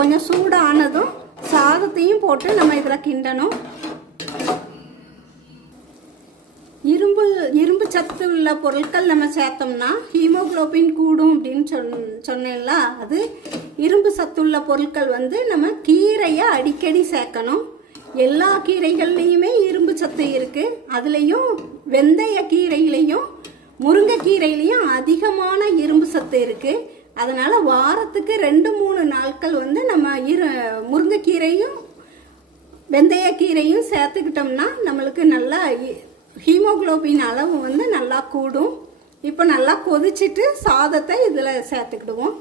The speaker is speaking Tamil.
கொஞ்சம் சூடானதும் சாதத்தையும் போட்டு நம்ம இதில் கிண்டணும். இரும்பு சத்து உள்ள பொருட்கள் நம்ம சேர்த்தோம்னா ஹீமோகுளோபின் கூடும் அப்படின்னு சொன்னேன்ல. அது இரும்பு சத்துள்ள பொருட்கள் வந்து நம்ம கீரையை அடிக்கடி சேர்க்கணும். எல்லா கீரைகள்லேயுமே இரும்பு சத்து இருக்குது. அதுலேயும் வெந்தய கீரையிலையும் முருங்கைக்கீரையிலையும் அதிகமான இரும்பு சத்து இருக்குது. அதனால் வாரத்துக்கு 2-3 நாட்கள் வந்து நம்ம முருங்கைக்கீரையும் வெந்தயக்கீரையும் சேர்த்துக்கிட்டோம்னா நம்மளுக்கு நல்லா ஹீமோகுளோபின் அளவு வந்து நல்லா கூடும். இப்போ நல்லா கொதிச்சுட்டு சாதத்தை இதில் சேர்த்துக்கிடுவோம்.